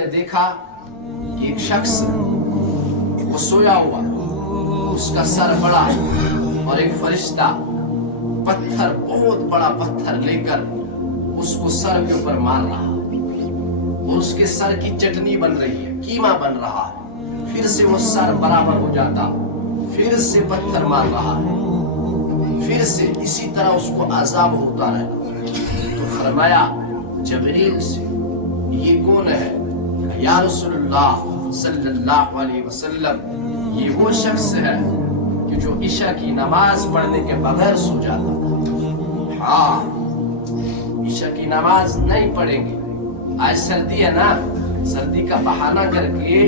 ने देखा कि एक शख्स वो सोया हुआ, उसका सर बड़ा और एक फरिश्ता पत्थर, बहुत बड़ा पत्थर लेकर उसको सर के ऊपर मार रहा और उसके सर की चटनी बन रही है, कीमा बन रहा है। फिर से वो सर बराबर हो जाता, फिर से पत्थर मार रहा है, फिर से इसी तरह उसको अजाब होता रहा। तो फरमाया जबरील से, ये कौन है? या रसूलुल्लाह सल्लल्लाहु अलैहि वसल्लम, ये वो शख्स है कि जो इशा की नमाज पढ़ने के बगैर सो जाता था। हाँ, इशा की नमाज नहीं पढ़ेंगे, आज सर्दी है ना, सर्दी का बहाना करके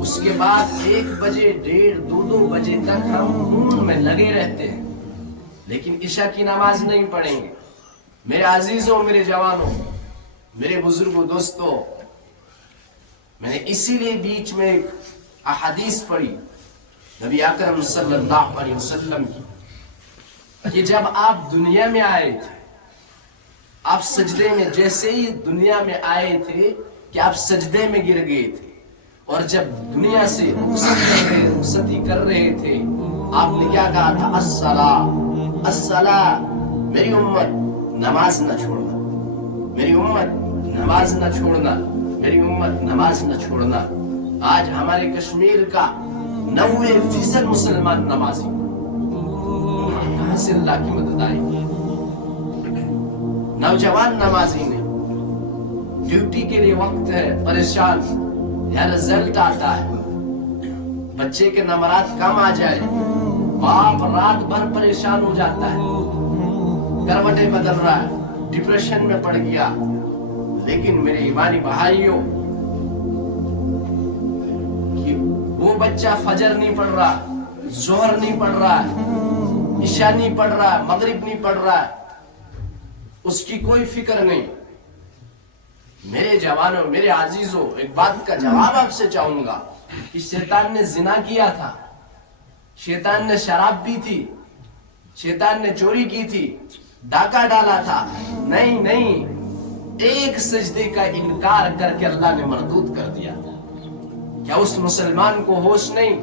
उसके बाद 1 बजे, 1:30, 2 बजे तक हम नींद में लगे रहते हैं, लेकिन इशा की नमाज नहीं पढ़ेंगे। मेरे अजीजों, मेरे जवानों, मेरे बुजुर्गों, दोस्तों, मैंने इसीलिए बीच में एक अहादीस पढ़ी नबी अकरम सल्लल्लाहु अलैहि वसल्लम की, कि जब आप दुनिया में आए थे, आप सजदे में, जैसे ही दुनिया में आए थे कि आप सजदे में गिर गए थे, और जब दुनिया से रुखसती कर रहे थे, आपने क्या कहा था? अस्सला अस्सला, मेरी उम्मत नमाज न छोड़ना, मेरी उम्मत नमाज न छोड़ना, मेरी उम्मत नमाज न छोड़ना। आज हमारे कश्मीर का 90% मुसलमान नमाजी, कहां से अल्लाह की मदद आएगी? नौजवान नमाजी ने, ड्यूटी के लिए वक्त है, परेशान, या रिजल्ट आता है, बच्चे के नंबरात कम आ जाए, बाप रात भर परेशान हो जाता है, करवटें बदल रहा है, डिप्रेशन में पड़ गया। लेकिन मेरे ईमानी भाइयों, कि वो बच्चा फजर नहीं पढ़ रहा, जोहर नहीं पढ़ रहा है, इशा नहीं पढ़ रहा है, मगरिब नहीं पढ़ रहा है, उसकी कोई फिक्र नहीं। मेरे जवानों, मेरे अजीजों, एक बात का जवाब आपसे चाहूंगा कि शैतान ने जिना किया था, शैतान ने शराब पी थी, शैतान ने चोरी की थी, डाका डाला था, नहीं नहीं, एक सजदे का इनकार करके अल्लाह ने मरदूद कर दिया था। क्या उस मुसलमान को होश नहीं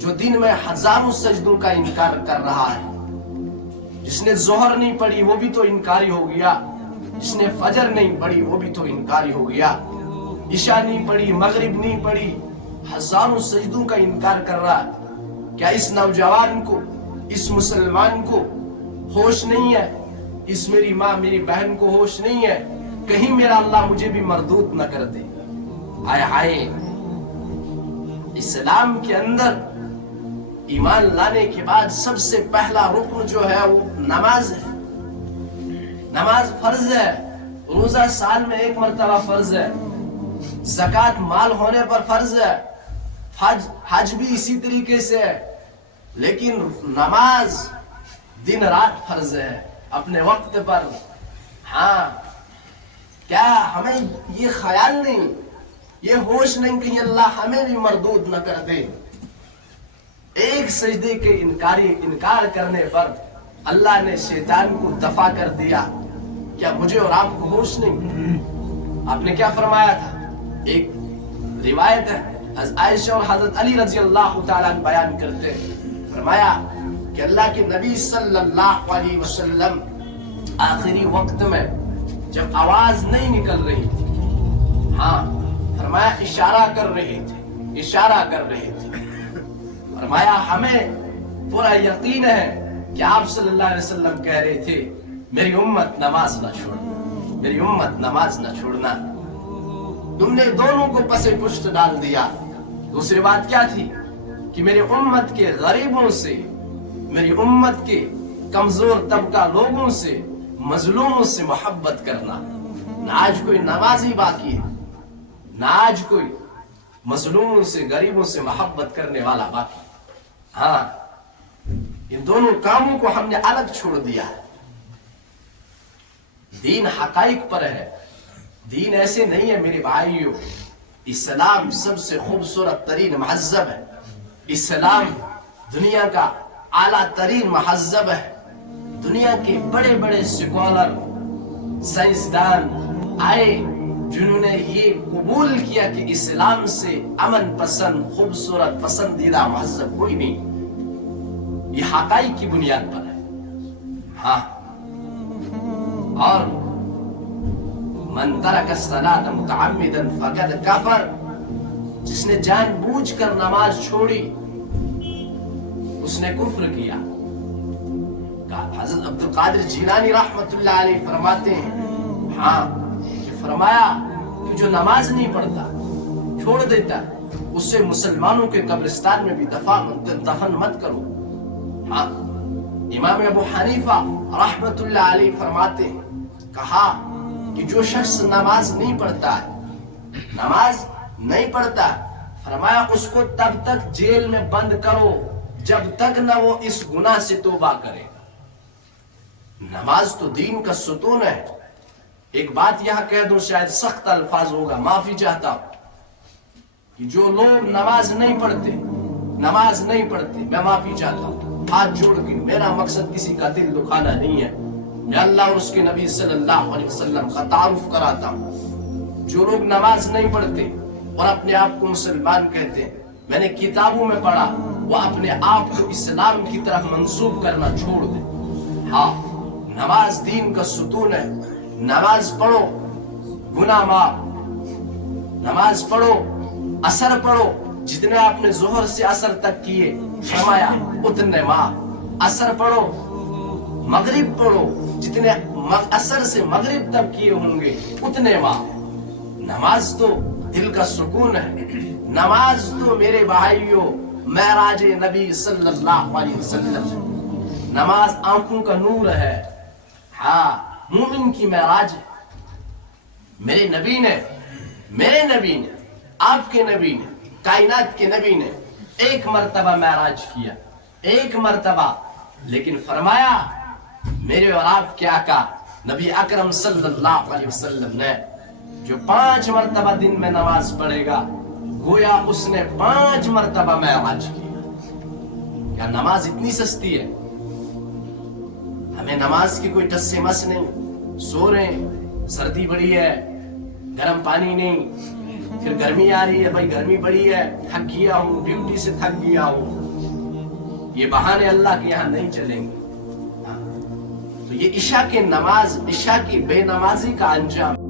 जो दिन में हजारों सजदों का इनकार कर रहा है? जिसने जोहर नहीं पढ़ी वो भी तो इनकारी हो गया, जिसने फजर नहीं पढ़ी वो भी तो इनकारी हो गया, इशा नहीं पढ़ी, मगरिब नहीं पढ़ी, हजारों सजदों का इनकार कर रहा है। क्या इस नौजवान को, इस मुसलमान को होश नहीं है? इस मेरी माँ, मेरी बहन को होश नहीं है? कहीं मेरा अल्लाह मुझे भी मरदूद न कर दे। हाय हाय, इस्लाम के अंदर ईमान लाने के बाद सबसे पहला रुकन जो है वो नमाज है। नमाज फर्ज है, रोजा साल में 1 मरतबा फर्ज है, ज़कात माल होने पर फर्ज है, हज भी इसी तरीके से है, लेकिन नमाज दिन रात फर्ज है, अपने वक्त पर। हाँ, क्या हमें ये ख्याल नहीं, ये होश नहीं कि अल्लाह हमें भी मरदूद न कर दे? एक सजदे के इनकार करने पर अल्लाह ने शैतान को दफा कर दिया। क्या मुझे और आपको होश नहीं? आपने क्या फरमाया था? एक रिवायत है, हज़रत आयशा और हज़रत अली रज़ी अल्लाह तआला अन्हु बयान करते हैं, फरमाया कि अल्लाह के नबी सल्लल्लाहु अलैहि वसल्लम आखिरी वक्त में जब आवाज नहीं निकल रही थी, हाँ, फरमाया इशारा कर रहे थे, इशारा कर रहे थे। फरमाया हमें पूरा यकीन है कि आप सल्लल्लाहु अलैहि वसल्लम कह रहे थे, मेरी उम्मत नमाज ना छोड़ना, मेरी उम्मत नमाज ना छोड़ना। तुमने दोनों को पसे पुष्ट डाल दिया। दूसरी बात क्या थी? कि मेरी उम्मत के गरीबों से, मेरी उम्मत के कमजोर तबका लोगों से, मजलूमों से मोहब्बत करना। ना आज कोई नमाजी बाकी है, ना आज कोई मजलूमों से, गरीबों से मोहब्बत करने वाला बाकी। हाँ, इन दोनों कामों को हमने अलग छोड़ दिया है। दीन हकाइक पर है, दीन ऐसे नहीं है मेरे भाइयों। इस्लाम सबसे खूबसूरत तरीन महज़ब है, इस्लाम दुनिया का आला तरीन महज़ब है। दुनिया के बड़े बड़े स्कॉलर, साइंसदान आए, جنہوں نے یہ قبول کیا کہ اسلام سے امن پسند خوبصورت پسندیدہ مذہب کوئی نہیں، یہ حقائق کی بنیاد پر ہے۔ ہاں، اور من ترک الصلاۃ متعمدا فقد کفر، جس نے جان بوجھ کر نماز چھوڑی اس نے کفر کیا۔ حضرت عبد القادر جیلانی رحمت اللہ علیہ فرماتے ہیں، ہاں کہ فرمایا کہ جو نماز نہیں پڑھتا چھوڑ دیتا اسے مسلمانوں کے قبرستان میں بھی دفن مت کرو۔ ہاں، امام ابو حنیفہ رحمت اللہ علیہ فرماتے ہیں، کہا کہ جو شخص نماز نہیں پڑھتا فرمایا اس کو تب تک جیل میں بند کرو جب تک نہ وہ اس گناہ سے توبہ کرے۔ نماز تو دین کا ستون ہے۔ ایک بات یہاں کہہ دوں، شاید سخت الفاظ ہوگا، معافی چاہتا ہوں کہ جو لوگ نماز نہیں پڑھتے میں معافی چاہتا ہوں ہاتھ جوڑ کے، میرا مقصد کسی کا دل دکھانا نہیں ہے، میں اللہ اور اس کے نبی صلی اللہ علیہ وسلم کا تعارف کراتا ہوں۔ جو لوگ نماز نہیں پڑھتے اور اپنے آپ کو مسلمان کہتے ہیں، میں نے کتابوں میں پڑھا، وہ اپنے آپ کو اسلام کی طرف منسوب کرنا چھوڑ دیں۔ ہاں، نماز دین کا ستون ہے۔ نماز پڑھو، گناہ معاف۔ نماز پڑھو، اثر پڑھو، جتنے آپ نے ظہر سے اثر تک کیے فرمایا اتنے معاف۔ اثر پڑھو، مغرب پڑھو، جتنے اثر سے مغرب تک کیے ہوں گے اتنے معاف۔ نماز تو دل کا سکون ہے۔ نماز تو میرے بھائیوں معراج نبی صلی اللہ علیہ وسلم، نماز آنکھوں کا نور ہے۔ ہاں، مومن کی معراج ہے۔ میرے نبی نے آپ کے نبی نے کائنات کے نبی نے ایک مرتبہ معراج کیا، ایک مرتبہ، لیکن فرمایا میرے اور آپ کے آقا نبی اکرم صلی اللہ علیہ وسلم نے جو 5 مرتبہ دن میں نماز پڑھے گا گویا اس نے 5 مرتبہ معراج کیا۔ کیا نماز اتنی سستی ہے؟ ہمیں نماز کی کوئی ٹس سے مس نہیں، سو رہے ہیں، سردی بڑی ہے، گرم پانی نہیں، پھر گرمی آ رہی ہے، بھائی گرمی بڑی ہے، تھک گیا ہوں، ڈیوٹی سے تھک گیا ہوں، یہ بہانے اللہ کے یہاں نہیں چلیں گے۔ تو یہ عشاء کی بے نمازی کا انجام